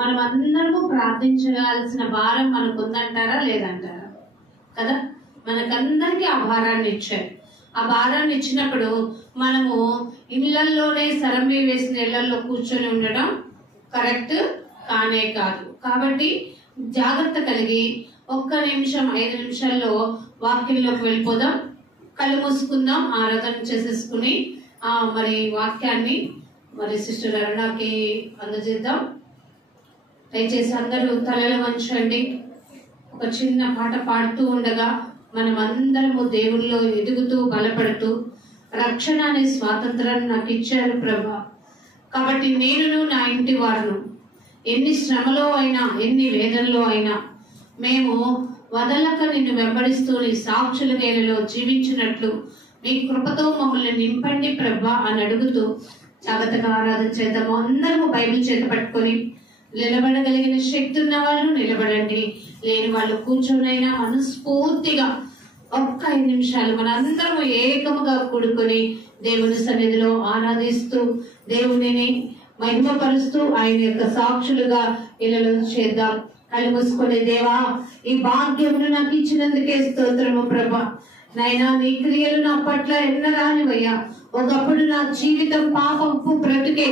మనం అందరము ప్రార్థించాల్సిన భారం మనకు ఉందంటారా లేదంటారా? కదా, మనకందరికీ ఆ భారాన్ని ఇచ్చారు. ఆ భారాన్ని ఇచ్చినప్పుడు మనము ఇళ్లల్లోనే సరంబి వేసిన ఇళ్లలో కూర్చొని ఉండడం కరెక్ట్ కానే కాదు. కాబట్టి జాగ్రత్త కలిగి 1 నిమిషం 5 నిమిషాల్లో వాక్యంలోకి వెళ్ళిపోదాం. కళ్ళు మూసుకుందాం, ఆరాధన చేసేసుకుని మరి వాక్యాన్ని మరి సిస్టర్ అరుణాకి అందజేద్దాం. దయచేసి అందరూ తలలు వంచండి. ఒక చిన్న పాట పాడుతూ ఉండగా మనం అందరము దేవుల్లో ఎదుగుతూ బలపడుతూ, రక్షణ అనే స్వాతంత్రాన్ని నాకు ఇచ్చారు ప్రభా, కాబట్టి నేనును నా ఇంటి వారును ఎన్ని శ్రమలో అయినా ఎన్ని వేదనలో అయినా మేము వదలక నిన్ను వెంబడిస్తూ నీ సాక్షుల వేళలో జీవించినట్లు మీ కృపతో మమ్మల్ని నింపండి ప్రభా అని అడుగుతూ జాగ్రత్తగా ఆరాధన చేద్దాము. అందరము బైబిల్ చేత పట్టుకొని నిలబడగలిగిన శక్తి ఉన్న వాళ్ళు నిలబడండి, లేని వాళ్ళు కూర్చొనైనా మనస్ఫూర్తిగా 1 5 నిమిషాలు మనందరము ఏకముగా కూడుకొని దేవుని సన్నిధిలో ఆరాధిస్తూ దేవునిని మహిమపరుస్తూ ఆయన యొక్క సాక్షులుగా ఇళ్ళలో చేద్దాం. కళ్ళు మూసుకొని, దేవా ఈ భాగ్యమును నాకు ఇచ్చినందుకే స్తోత్రము ప్రభా. నైనా నీ క్రియలు నా పట్ల ఎన్నరానివయ్యా. ఒకప్పుడు నా జీవితం పాపపు బ్రతుకే,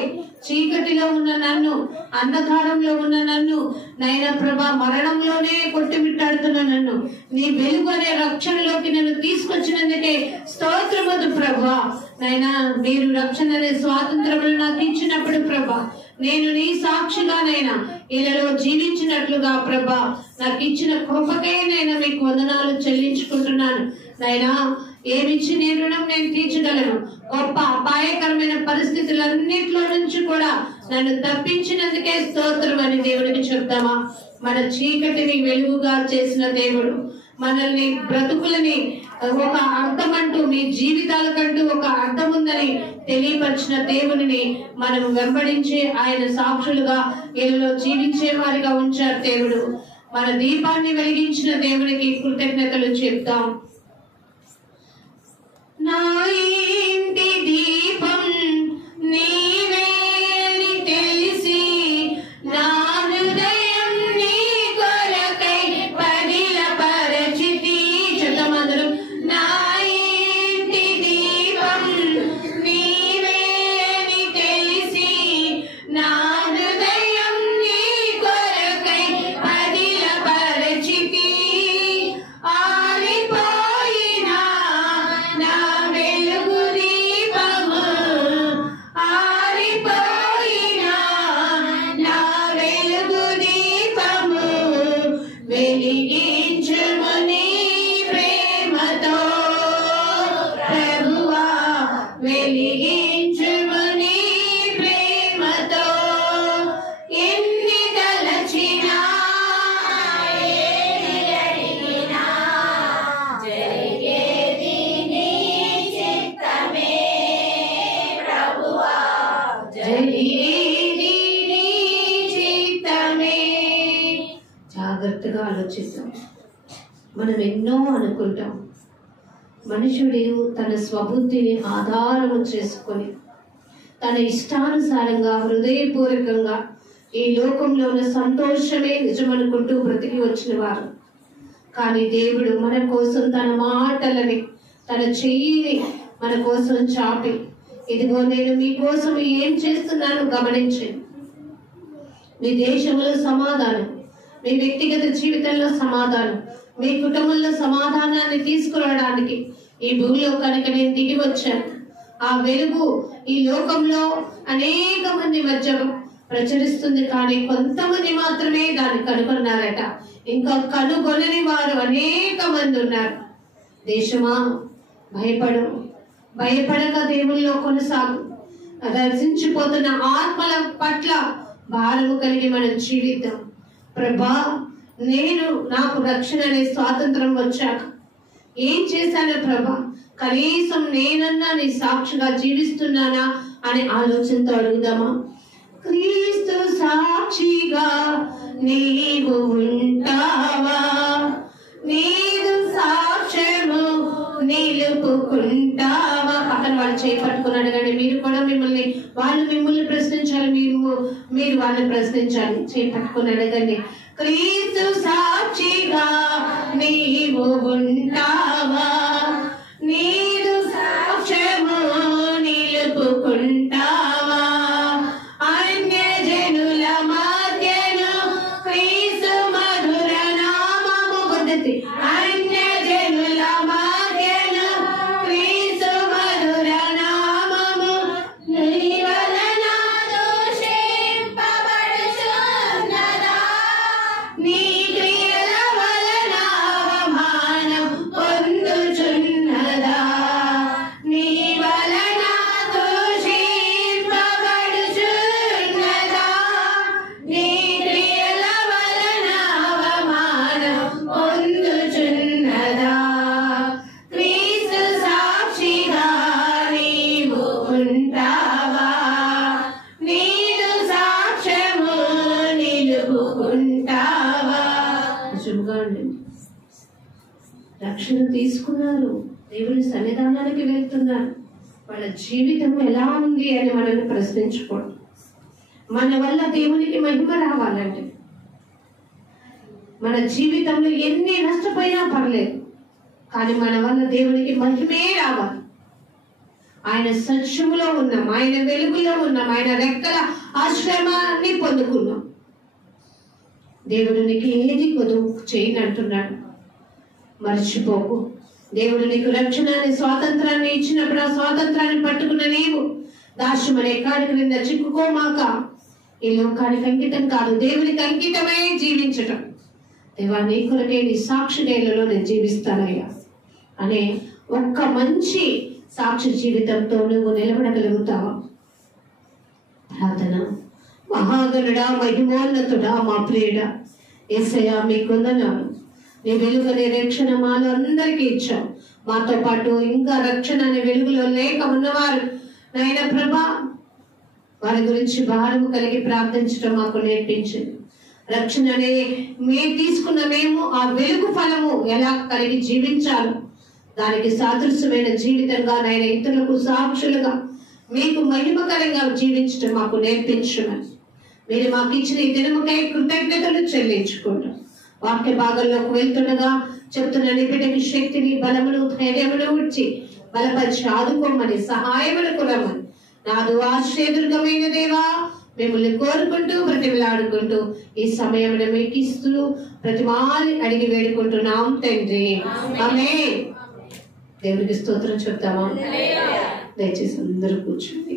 చీకటిలో ఉన్న నన్ను, అంధకారంలో ఉన్న నన్ను నైనా ప్రభా మరణంలోనే కొట్టుమిట్టాడుతున్న నన్ను నీ వెలుగు అనే రక్షణలోకి నన్ను తీసుకొచ్చినందుకే స్తోత్రమదు ప్రభా. నైనా మీరు రక్షణ అనే స్వాతంత్రములు నాకు ఇచ్చినప్పుడు ప్రభా నేను నీ సాక్షిగానైనా ఇళ్ళలో జీవించినట్లుగా ప్రభా నాకు ఇచ్చిన కృపకే నైనా మీకు వందనాలు చెల్లించుకుంటున్నాను. నైనా ఏమిచ్చి నీ రుణం నేను తీర్చగలను. గొప్ప అపాయకరమైన పరిస్థితులన్నిట్లో నుంచి కూడా నన్ను తప్పించినందుకే స్తోత్రం అని దేవుడికి చెప్తామా? మన చీకటిని వెలుగుగా చేసిన దేవుడు, మనల్ని బ్రతుకులని ఒక అర్థం అంటూ, మీ జీవితాలకంటూ ఒక అర్థం ఉందని తెలియపరిచిన దేవుని మనం వెంబడించి ఆయన సాక్షులుగా ఇళ్ళలో జీవించే వారిగా ఉంచారు దేవుడు. మన దీపాన్ని వెలిగించిన దేవునికి కృతజ్ఞతలు చెప్తాం. నా ఇంటి దీపం నీవే అని తెలిసి నా హృదయం నీ కొరకై పదిలపరచితి. చెప్తామందరం, నా ఇంటి దీపం నీవే అని తెలిసి నా హృదయం నీ కొరకై పదిలపరచితి. ఆరిపోయినా నా వెలుగు దీపము, ఆరిపోయినా నా వెలుగు దీపము వెలిగించుము నీ ప్రేమతో ప్రభువా, వెలిగించుము నీ ప్రేమతో. ఎన్ని తలచినా ఏది అడిగినా జరిగేది నీ చిత్తమే ప్రభువా, జరిగేది నీ చిత్తమే. జాగ్రత్తగా ఆలోచిద్దాం. మనం ఎన్నో అనుకుంటాం. మనుషుడు తన స్వబుద్ధిని ఆధారము చేసుకొని తన ఇష్టానుసారంగా హృదయపూర్వకంగా ఈ లోకంలో ఉన్న సంతోషమే నిజమనుకుంటూ బ్రతికి వచ్చిన వారు. కానీ దేవుడు మన కోసం తన మాటలని, తన చెయ్యిని మన కోసం చాపి, ఇదిగో నేను మీకోసం ఏం చేస్తున్నాను గమనించండి. మీ దేశంలో సమాధానం, మీ వ్యక్తిగత జీవితంలో సమాధానం, మీ కుటుంబంలో సమాధానాన్ని తీసుకురావడానికి ఈ భూమిలో కనుక నేను దిగి వచ్చాను. ఆ వెలుగు ఈ లోకంలో అనేక మంది మధ్య ప్రచురిస్తుంది, కానీ కొంతమంది మాత్రమే దాన్ని కనుగొన్నారట. ఇంకా కనుగొనని వారు అనేక మంది ఉన్నారు. దేశమా భయపడు, భయపడక దేవుల్లో కొనసాగు. రచించిపోతున్న ఆత్మల పట్ల భారము కలిగి మనం జీవిద్దాం. ప్రభా, నేను నాకు రక్షణ అనే స్వాతంత్రం వచ్చాక ఏం చేశాను ప్రభా? కనీసం నేనన్నా నీ సాక్షిగా జీవిస్తున్నానా అనే ఆలోచనతో అడుగుదామా? క్రీస్తు సాక్షిగా నీవు ఉంటావా? నీదు సాక్ష్యము నిలుపుకుంటావా? పక్కన వాళ్ళు చేపట్టుకుని అడగండి. మీరు కూడా వాళ్ళు మిమ్మల్ని ప్రశ్నించాలి. మీరు వాళ్ళని ప్రశ్నించాలి, చేపట్టుకుని అడగండి. క్రీస్తు సాక్షిగా నీవు ఉంటావా? నీదు సాక్ష్యము నిలుపుకుంటావా? అన్య జనుల మధ్యను క్రీస్తు మధుర నామము గుర్తెత్తి. అన్య జనుల మధ్యను క్రీస్తు మధుర నామము నీ వలన దూషింపబడుచున్నదా? నీ క్రియల వలన అవమానం పొందుచున్నదా? నీ వలన దూషింపబడుచున్నదా? నీ క్రియల వలన అవమానం పొందుచున్నదా? క్రీస్తు సాక్షిగా నీవు ఉంటావా? నీదు సాక్ష్యము నిలుపుకుంటావా? నిజంగా అండి, రక్షణ తీసుకున్నారు, దేవుని సన్నిధానానికి వెళ్తున్నారు. వాళ్ళ జీవితం ఎలా ఉంది అని మనల్ని ప్రశ్నించుకోండి. మన వల్ల దేవునికి మహిమ రావాలంటే మన జీవితంలో ఎన్ని నష్టపోయినా పర్లేదు, కానీ మన వల్ల దేవునికి మహిమే రావాలి. ఆయన సత్యములో ఉన్నాం, ఆయన వెలుగులో ఉన్నాం, ఆయన రెక్కల ఆశ్రమాన్ని పొందుకున్నాం. దేవుడు నీకు ఏది కొదువు చేయనంటున్నాడు. మర్చిపోకు. దేవుడు నీకు రక్షణని, స్వాతంత్రాన్ని ఇచ్చినప్పుడు ఆ స్వాతంత్రాన్ని పట్టుకున్న నీవు దాస్యమనే కాడి క్రింద చిక్కుకోమాక. ఈ లోకానికి అంకితం కాదు, దేవునికి అంకితమై జీవించటం. దేవా, నీ కొరకే నీ సాక్షి నేలలో నేను జీవిస్తానయ్యా అనే ఒక్క మంచి సాక్షి జీవితంతో నువ్వు నిలబడగలుగుతావా? ప్రార్థన. మహాగణుడా, మహిమోన్నతుడా, మా ప్రియుడా యేసయ్యా, మీకు వందనాలు. నీ వెలుగునే రక్షణ మాలో అందరికీ ఇచ్చావు. మాతో పాటు ఇంకా రక్షణ అనే వెలుగులో లేక ఉన్నవారు నాయన ప్రభా, వారి గురించి భారము కలిగి ప్రార్థించడం మాకు నేర్పించింది. రక్షణ అనే తీసుకున్న మేము ఆ వెలుగు ఫలము ఎలా కలిగి జీవించాలో దానికి సాదృశ్యమైన జీవితంగా నాయన ఇతరులకు సాక్షులుగా మీకు మహిమకరంగా జీవించడం మాకు నేర్పించమని మీరు మాకు ఇచ్చిన ఈ దినముకై కృతజ్ఞతలు చెల్లించుకుంటాం. వాక్య భాగంలోకి వెళ్తుండగా చెప్తున్న నీ బిడ్డకి శక్తిని, బలమును, ధైర్యమును ఇచ్చి బలపరిచి ఆదుకోమని, సహాయములు కొనమని నాదు ఆశ్రయదుర్గమైన దేవా మిమ్మల్ని కోరుకుంటూ బ్రతిమలాడుకుంటూ ఈ సమయంలో మీకు ఇస్తూ ప్రతిమాని అడిగి వేడుకుంటున్నాం తండ్రి. ఆమేన్. దేవుడికి స్తోత్రం చెప్తామా? దయచేసి అందరూ కూర్చోండి.